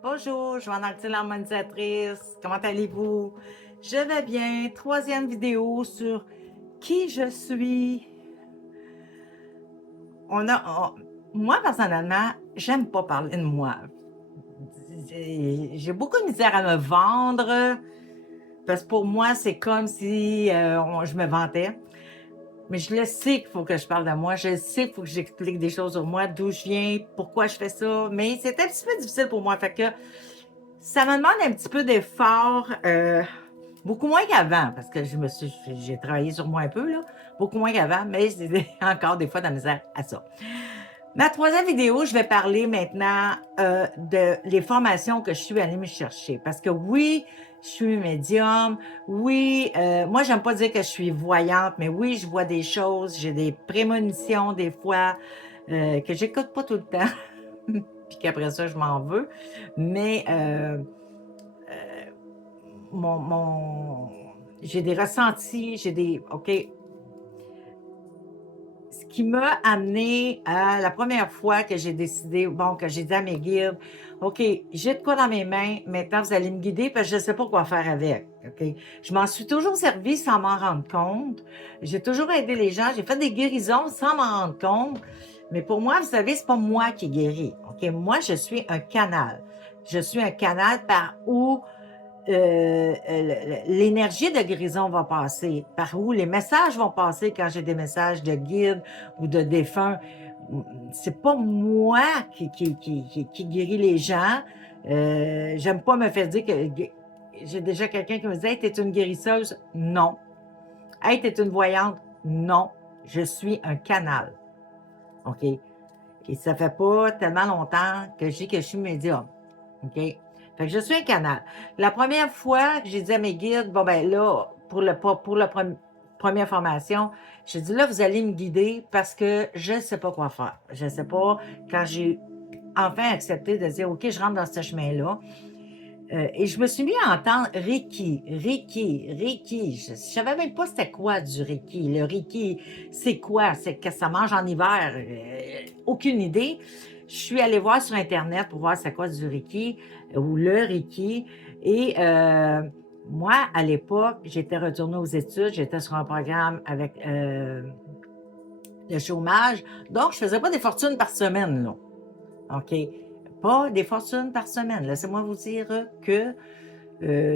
Bonjour, je suis l'harmonisatrice. Comment allez-vous? Je vais bien. Troisième vidéo sur qui je suis. Moi, personnellement, j'aime pas parler de moi. J'ai beaucoup de misère à me vendre parce que pour moi, c'est comme si je me vantais. Mais je le sais qu'il faut que je parle de moi. Je sais qu'il faut que j'explique des choses sur moi, d'où je viens, pourquoi je fais ça. Mais c'est un petit peu difficile pour moi. Fait que ça me demande un petit peu d'effort, beaucoup moins qu'avant, parce que j'ai travaillé sur moi un peu, là, beaucoup moins qu'avant, mais j'ai encore des fois de la misère à ça. Ma troisième vidéo, je vais parler maintenant de les formations que je suis allée me chercher. Parce que oui, je suis médium. Oui, moi, j'aime pas dire que je suis voyante, mais oui, je vois des choses. J'ai des prémonitions des fois que j'écoute pas tout le temps. Puis qu'après ça, je m'en veux. Mais mon j'ai des ressentis, j'ai des OK. Ce qui m'a amené à la première fois que j'ai décidé, bon, que j'ai dit à mes guides: «OK, j'ai de quoi dans mes mains, maintenant vous allez me guider parce que je ne sais pas quoi faire avec». OK? Je m'en suis toujours servie sans m'en rendre compte. J'ai toujours aidé les gens, j'ai fait des guérisons sans m'en rendre compte. Mais pour moi, vous savez, c'est pas moi qui guéris. OK? Moi, je suis un canal. Je suis un canal par où l'énergie de guérison va passer, par où les messages vont passer quand j'ai des messages de guide ou de défunt. C'est pas moi qui guérit les gens. J'aime pas me faire dire que j'ai déjà quelqu'un qui me dit: Hey, t'es une guérisseuse? Non. Hey, t'es une voyante? Non. Je suis un canal. OK? Et ça fait pas tellement longtemps que je dis que je suis médium. OK? Fait que je suis un canal. La première fois que j'ai dit à mes guides: «Bon, ben là, pour la première formation», j'ai dit: «Là, vous allez me guider parce que je ne sais pas quoi faire. Je ne sais pas». Quand j'ai enfin accepté de dire: «OK, je rentre dans ce chemin-là», et je me suis mis à entendre Reiki, Reiki, Reiki. Je ne savais même pas c'était quoi du Reiki. Le Reiki, c'est quoi? C'est que ça mange en hiver? Aucune idée. Je suis allée voir sur internet pour voir c'est quoi du Reiki ou le Reiki et moi, à l'époque, j'étais retournée aux études, j'étais sur un programme avec, le chômage, donc je faisais pas des fortunes par semaine, là, OK? Pas des fortunes par semaine. Laissez-moi vous dire que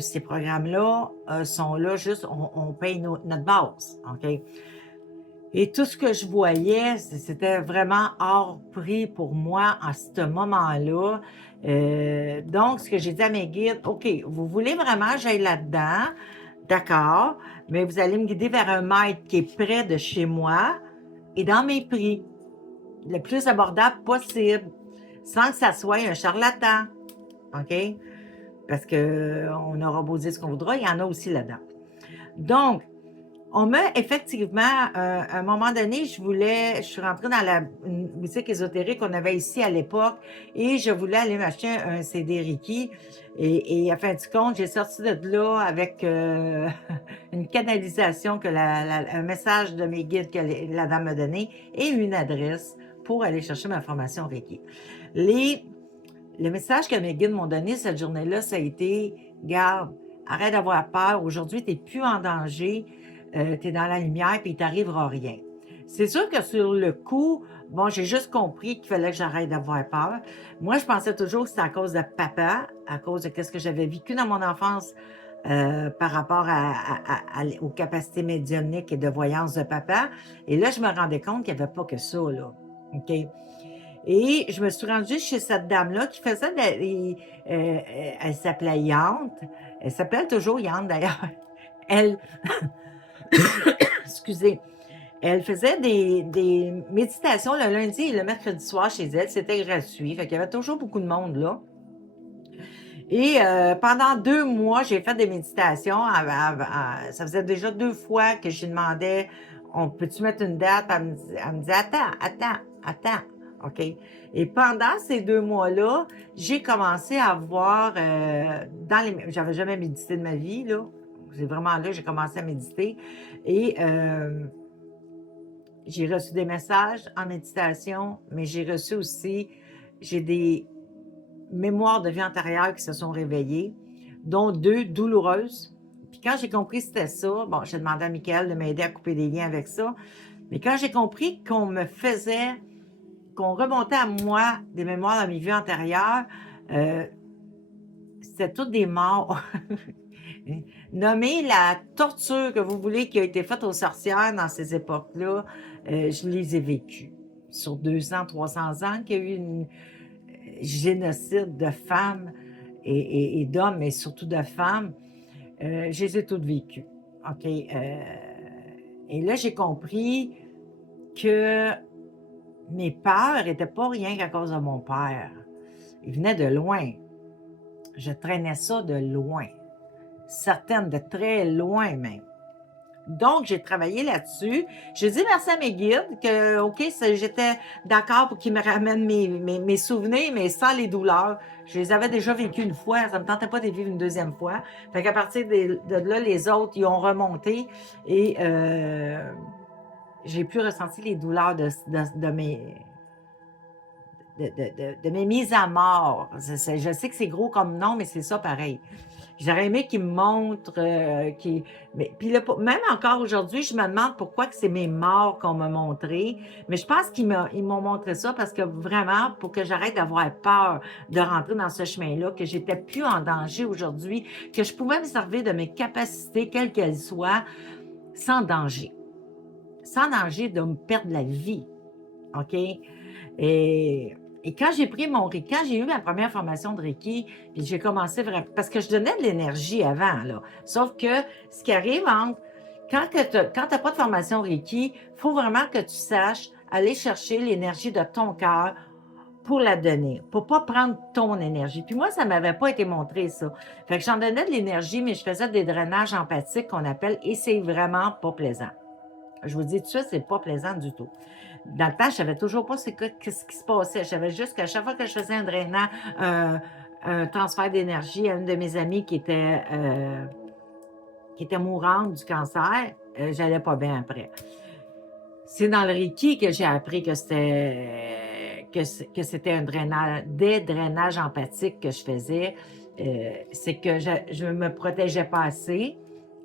ces programmes-là sont là juste, on paye notre base, OK? Et tout ce que je voyais, c'était vraiment hors prix pour moi en ce moment-là. Donc, ce que j'ai dit à mes guides: «OK, vous voulez vraiment que j'aille là-dedans? D'accord, mais vous allez me guider vers un maître qui est près de chez moi et dans mes prix, le plus abordable possible, sans que ça soit un charlatan». OK? Parce qu'on aura beau dire ce qu'on voudra, il y en a aussi là-dedans. Donc, on m'a effectivement, à un moment donné, je suis rentrée dans une boutique ésotérique qu'on avait ici à l'époque et je voulais aller m'acheter un CD Reiki et à fin de compte, j'ai sorti de là avec, une canalisation que un message de mes guides que la dame m'a donné et une adresse pour aller chercher ma formation Reiki. Les le message que mes guides m'ont donné cette journée-là, ça a été: «Garde, arrête d'avoir peur. Aujourd'hui, tu es plus en danger. Tu es dans la lumière, puis il t'arrivera rien». C'est sûr que sur le coup, bon, j'ai juste compris qu'il fallait que j'arrête d'avoir peur. Moi, je pensais toujours que c'était à cause de papa, à cause de ce que j'avais vécu dans mon enfance, par rapport aux capacités médiumniques et de voyance de papa. Et là, je me rendais compte qu'il n'y avait pas que ça, là. OK? Et je me suis rendue chez cette dame-là qui faisait elle s'appelait Yante. Elle s'appelle toujours Yante d'ailleurs. Elle excusez, elle faisait des méditations le lundi et le mercredi soir chez elle. C'était gratuit, fait qu'il y avait toujours beaucoup de monde là et pendant 2 mois, j'ai fait des méditations ça faisait déjà 2 fois que je lui demandais: «On peut-tu mettre une date?» Elle me disait: «Attends, attends, attends». OK? Et pendant ces 2 mois-là, j'ai commencé à voir, j'avais jamais médité de ma vie, là. C'est vraiment là que j'ai commencé à méditer et j'ai reçu des messages en méditation, mais j'ai reçu aussi j'ai des mémoires de vie antérieure qui se sont réveillées, dont 2 douloureuses. Puis quand j'ai compris que c'était ça, bon, j'ai demandé à Michael de m'aider à couper des liens avec ça. Mais quand j'ai compris qu'on remontait à moi des mémoires de mes vies antérieures, euh, c'était toutes des morts. Nommez la torture que vous voulez qui a été faite aux sorcières dans ces époques-là, je les ai vécues. Sur 200, 300 ans qu'il y a eu un génocide de femmes et d'hommes, mais surtout de femmes, je les ai toutes vécues. OK? Et là, j'ai compris que mes peurs n'étaient pas rien qu'à cause de mon père. Il venait de loin. Je traînais ça de loin. Certaines de très loin même. Donc, j'ai travaillé là-dessus. J'ai dit merci à mes guides que, OK, j'étais d'accord pour qu'ils me ramènent mes souvenirs, mais sans les douleurs. Je les avais déjà vécues une fois, ça ne me tentait pas de les vivre une deuxième fois. Fait qu'à partir de là, les autres, ils ont remonté et j'ai pu ressentir les douleurs de mes mises à mort. Je sais que c'est gros comme nom, mais c'est ça pareil. J'aurais aimé qu'ils me montrent, mais puis là, même encore aujourd'hui, je me demande pourquoi que c'est mes morts qu'on m'a montré. Mais je pense ils m'ont montré ça parce que vraiment, pour que j'arrête d'avoir peur de rentrer dans ce chemin-là, que j'étais plus en danger aujourd'hui, que je pouvais me servir de mes capacités, quelles qu'elles soient, sans danger. Sans danger de me perdre la vie. OK? Et quand j'ai pris mon Reiki, quand j'ai eu ma première formation de Reiki, puis j'ai commencé vraiment, parce que je donnais de l'énergie avant, là. Sauf que ce qui arrive quand tu n'as pas de formation Reiki, il faut vraiment que tu saches aller chercher l'énergie de ton cœur pour la donner, pour pas prendre ton énergie. Puis moi, ça m'avait pas été montré, ça. Fait que j'en donnais de l'énergie, mais je faisais des drainages empathiques qu'on appelle, et c'est vraiment pas plaisant. Je vous dis tout ça, c'est pas plaisant du tout. Dans le temps, je ne savais toujours pas ce qui se passait. Je savais juste qu'à chaque fois que je faisais un drainage, un transfert d'énergie à une de mes amies qui était mourante du cancer, j'allais pas bien après. C'est dans le Reiki que j'ai appris que c'était des drainages empathiques que je faisais. C'est que je me protégeais pas assez.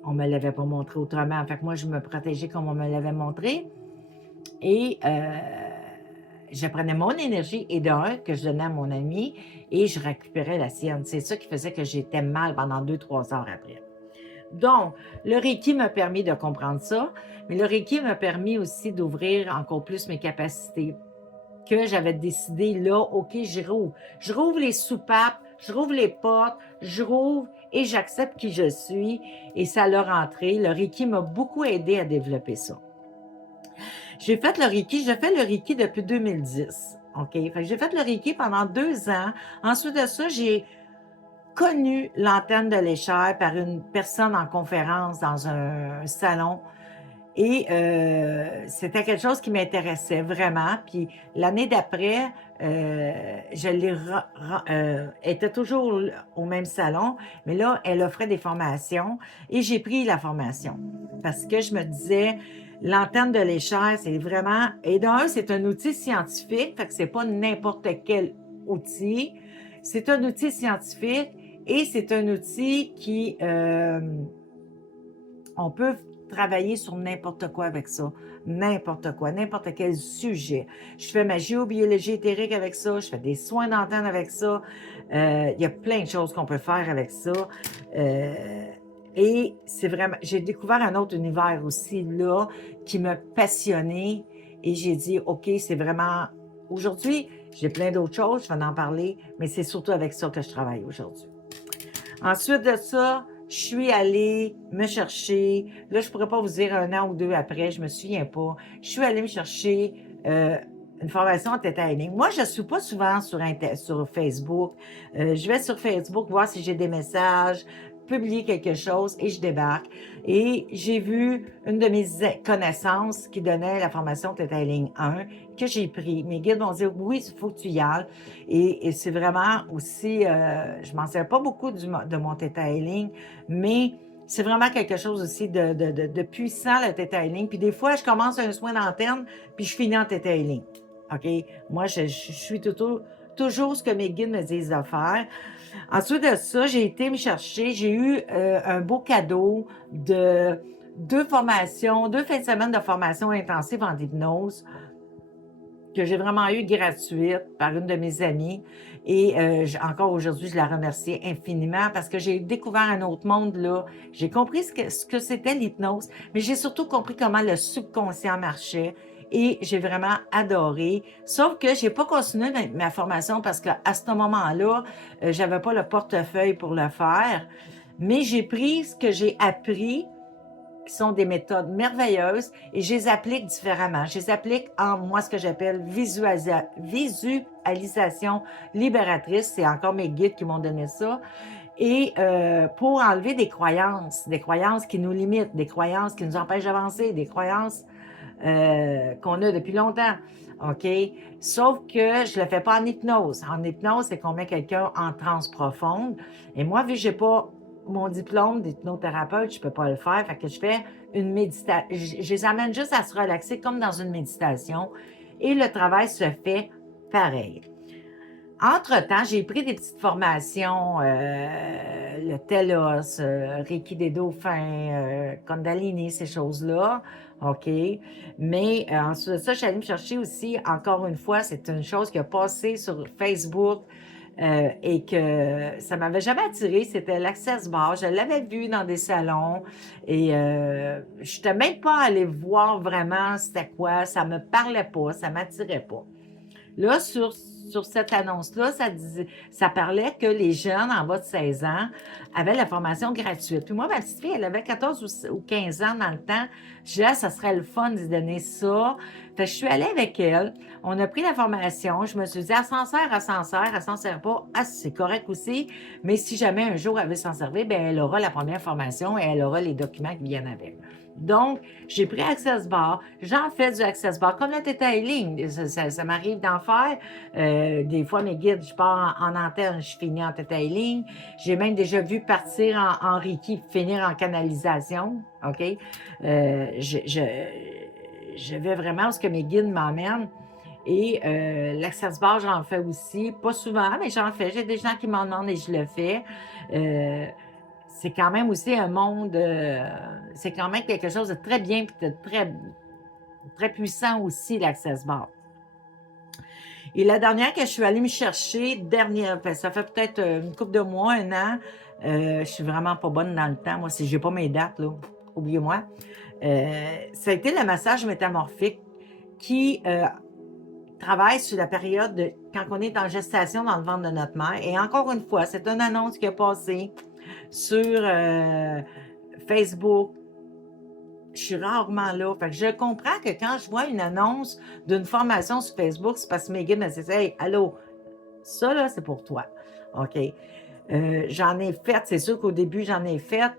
On me l'avait pas montré autrement. Fait que moi, je me protégeais comme on me l'avait montré. Et je prenais mon énergie et d'un que je donnais à mon ami et je récupérais la sienne. C'est ça qui faisait que j'étais mal pendant 2-3 heures après. Donc, le Reiki m'a permis de comprendre ça, mais le Reiki m'a permis aussi d'ouvrir encore plus mes capacités. Que j'avais décidé là, OK, je rouvre. Je rouvre les soupapes, je rouvre les portes, je rouvre et j'accepte qui je suis. Et ça l'a rentré. Le Reiki m'a beaucoup aidé à développer ça. J'ai fait le Reiki, je fais le Reiki depuis 2010. OK? Fait que j'ai fait le Reiki pendant 2 ans. Ensuite de ça, j'ai connu l'antenne de l'échelle par une personne en conférence dans un salon. Et c'était quelque chose qui m'intéressait vraiment. Puis l'année d'après, je l'ai était toujours au même salon, mais là, elle offrait des formations et j'ai pris la formation parce que je me disais, l'antenne de l'échelle, c'est vraiment... Et d'un, c'est un outil scientifique, fait que c'est pas n'importe quel outil. C'est un outil scientifique et c'est un outil qui... on peut travailler sur n'importe quoi avec ça. N'importe quoi, n'importe quel sujet. Je fais ma géobiologie éthérique avec ça, je fais des soins d'antenne avec ça. Il y a plein de choses qu'on peut faire avec ça. Et c'est vraiment... J'ai découvert un autre univers aussi là qui m'a passionnée et j'ai dit, OK, c'est vraiment... Aujourd'hui, j'ai plein d'autres choses, je vais en parler, mais c'est surtout avec ça que je travaille aujourd'hui. Ensuite de ça, je suis allée me chercher, là, je ne pourrais pas vous dire 1 an ou 2 après, je ne me souviens pas. Je suis allée me chercher une formation en Theta Healing. Moi, je ne suis pas souvent sur Facebook. Je vais sur Facebook voir si j'ai des messages, publier quelque chose et je débarque. Et j'ai vu une de mes connaissances qui donnait la formation Theta Healing 1 que j'ai pris. Mes guides m'ont dit, oui, il faut que tu y ailles. Et c'est vraiment aussi, je m'en sers pas beaucoup de mon Theta Healing, mais c'est vraiment quelque chose aussi de puissant, le Theta Healing. Puis des fois, je commence un soin d'antenne, puis je finis en Theta Healing. OK? Moi, je suis toujours ce que mes guides me disent de faire. Ensuite de ça, j'ai été me chercher, j'ai eu un beau cadeau de 2 formations, 2 fins de semaine de formation intensive en hypnose que j'ai vraiment eu gratuite par une de mes amies. Et encore aujourd'hui, je la remercie infiniment parce que j'ai découvert un autre monde là. J'ai compris ce que c'était l'hypnose, mais j'ai surtout compris comment le subconscient marchait. Et j'ai vraiment adoré. Sauf que j'ai pas continué ma formation parce qu'à ce moment-là, j'avais pas le portefeuille pour le faire. Mais j'ai pris ce que j'ai appris qui sont des méthodes merveilleuses et je les applique différemment. Je les applique en moi ce que j'appelle visualisation libératrice. C'est encore mes guides qui m'ont donné ça. Et pour enlever des croyances qui nous limitent, des croyances qui nous empêchent d'avancer, des croyances qu'on a depuis longtemps. OK? Sauf que je ne le fais pas en hypnose. En hypnose, c'est qu'on met quelqu'un en transe profonde. Et moi, vu que je n'ai pas mon diplôme d'hypnothérapeute, je ne peux pas le faire. Fait que je fais une méditation. Je les amène juste à se relaxer comme dans une méditation. Et le travail se fait pareil. Entre-temps, j'ai pris des petites formations, le Telos, Reiki des dauphins, Kundalini, ces choses-là. OK? Mais ensuite de ça, je suis allée me chercher aussi, encore une fois, c'est une chose qui a passé sur Facebook et que ça ne m'avait jamais attiré, c'était l'Access Bar. Je l'avais vu dans des salons et je n'étais même pas allée voir vraiment c'était quoi. Ça ne me parlait pas, ça ne m'attirait pas. Là, sur cette annonce-là, ça parlait que les jeunes en bas de 16 ans avaient la formation gratuite. Puis moi, ma petite fille, elle avait 14 ou 15 ans dans le temps. Je disais, ah, ça serait le fun d'y donner ça. Fait que je suis allée avec elle. On a pris la formation. Je me suis dit, elle s'en sert pas. Ah, c'est correct aussi. Mais si jamais un jour elle veut s'en servir, bien, elle aura la première formation et elle aura les documents qui viennent avec. Donc, j'ai pris Access Bar. J'en fais du Access Bar. Comme le Theta Healing, ça m'arrive d'en faire. Des fois, mes guides, je pars en antenne, je finis en Theta Healing. J'ai même déjà vu partir en Reiki, finir en canalisation. OK? Je vais vraiment où ce que mes guides m'emmènent. Et l'Access Bar, j'en fais aussi. Pas souvent, mais j'en fais. J'ai des gens qui m'en demandent et je le fais. C'est quand même aussi un monde, c'est quand même quelque chose de très bien et de très, très puissant aussi, l'Access Bar. Et la dernière que je suis allée me chercher, ça fait peut-être une couple de mois, 1 an, je suis vraiment pas bonne dans le temps, moi, si j'ai pas mes dates, là, oubliez-moi. Ça a été le massage métamorphique qui travaille sur la période quand on est en gestation dans le ventre de notre mère. Et encore une fois, c'est une annonce qui a passé sur Facebook. Je suis rarement là. Fait que je comprends que quand je vois une annonce d'une formation sur Facebook, c'est parce que mes guides me disent « Hey, allô, ça là, c'est pour toi. » OK. J'en ai fait, c'est sûr qu'au début, j'en ai fait.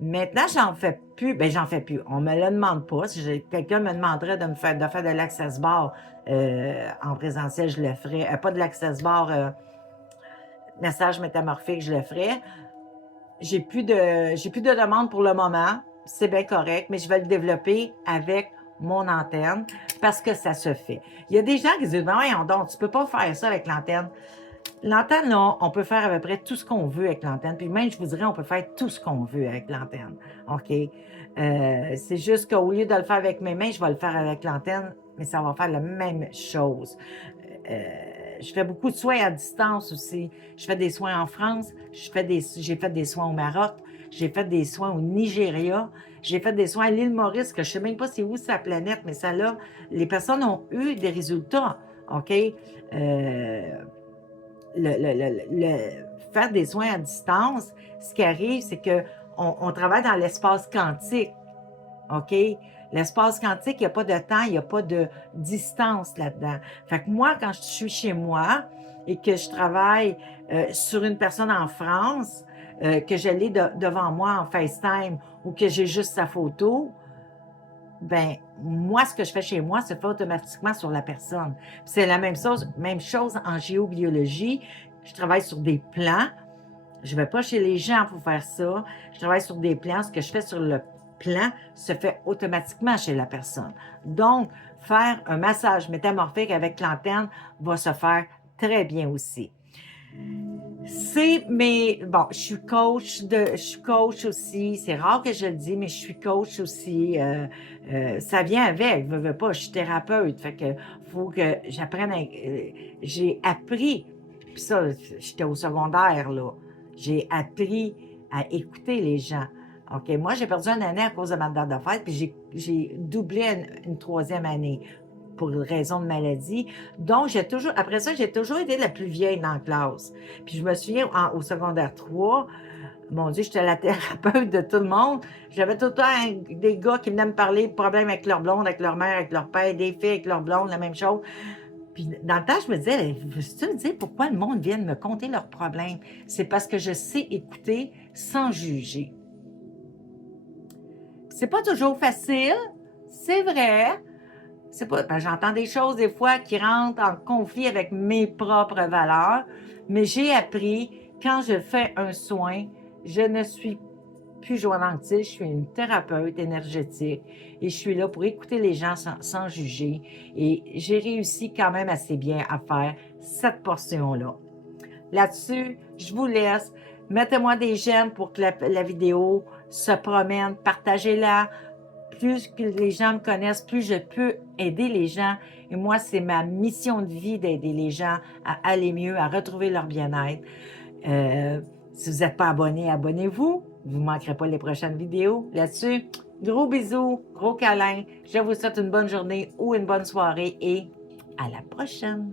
Maintenant, j'en fais plus. Bien, j'en fais plus. On me le demande pas. Si quelqu'un me demanderait de faire de l'Access Bar en présentiel, je le ferais. Pas de l'Access Bar message métamorphique, je le ferais. J'ai plus de demandes pour le moment. C'est bien correct, mais je vais le développer avec mon antenne parce que ça se fait. Il y a des gens qui disent, voyons donc, tu peux pas faire ça avec l'antenne. L'antenne, là, on peut faire à peu près tout ce qu'on veut avec l'antenne. Puis même, je vous dirais, on peut faire tout ce qu'on veut avec l'antenne. OK? C'est juste qu'au lieu de le faire avec mes mains, je vais le faire avec l'antenne, mais ça va faire la même chose. Je fais beaucoup de soins à distance aussi. Je fais des soins en France, j'ai fait des soins au Maroc, j'ai fait des soins au Nigeria, j'ai fait des soins à l'île Maurice, que je ne sais même pas c'est où sa planète, mais ça là, les personnes ont eu des résultats. OK? Faire des soins à distance, ce qui arrive, c'est qu'on travaille dans l'espace quantique. OK? L'espace quantique, il n'y a pas de temps, il n'y a pas de distance là-dedans. Fait que moi, quand je suis chez moi et que je travaille sur une personne en France, que je l'ai devant moi en FaceTime ou que j'ai juste sa photo, ben moi, ce que je fais chez moi, se fait automatiquement sur la personne. C'est la même chose en géobiologie. Je travaille sur des plans. Je ne vais pas chez les gens pour faire ça. Je travaille sur des plans. Ce que je fais sur le plan se fait automatiquement chez la personne. Donc, faire un massage métamorphique avec l'antenne va se faire très bien aussi. Bon, je suis coach aussi. C'est rare que je le dis, mais je suis coach aussi. Ça vient avec, veux pas, je suis thérapeute. Fait que faut que j'apprenne j'ai appris, puis ça, j'étais au secondaire, là. J'ai appris à écouter les gens. OK, moi, j'ai perdu une année à cause de ma date de fête, puis j'ai doublé une troisième année pour raison de maladie. Donc, après ça, j'ai toujours été la plus vieille dans la classe. Puis je me souviens, au secondaire 3, mon Dieu, j'étais la thérapeute de tout le monde. J'avais tout le temps des gars qui venaient me parler de problèmes avec leur blonde, avec leur mère, avec leur père, des filles avec leur blonde, la même chose. Puis dans le temps, je me disais, veux-tu me dire pourquoi le monde vient me conter leurs problèmes? C'est parce que je sais écouter sans juger. C'est pas toujours facile, c'est vrai. C'est pas, j'entends des choses des fois qui rentrent en conflit avec mes propres valeurs, mais j'ai appris, quand je fais un soin, je ne suis plus journaliste, je suis une thérapeute énergétique et je suis là pour écouter les gens sans juger. Et j'ai réussi quand même assez bien à faire cette portion-là. Là-dessus, je vous laisse. Mettez-moi des j'aime pour que la vidéo se promène. Partagez-la. Plus que les gens me connaissent, plus je peux aider les gens. Et moi, c'est ma mission de vie d'aider les gens à aller mieux, à retrouver leur bien-être. Si vous n'êtes pas abonné, abonnez-vous. Vous ne manquerez pas les prochaines vidéos. Là-dessus, gros bisous, gros câlins. Je vous souhaite une bonne journée ou une bonne soirée et à la prochaine.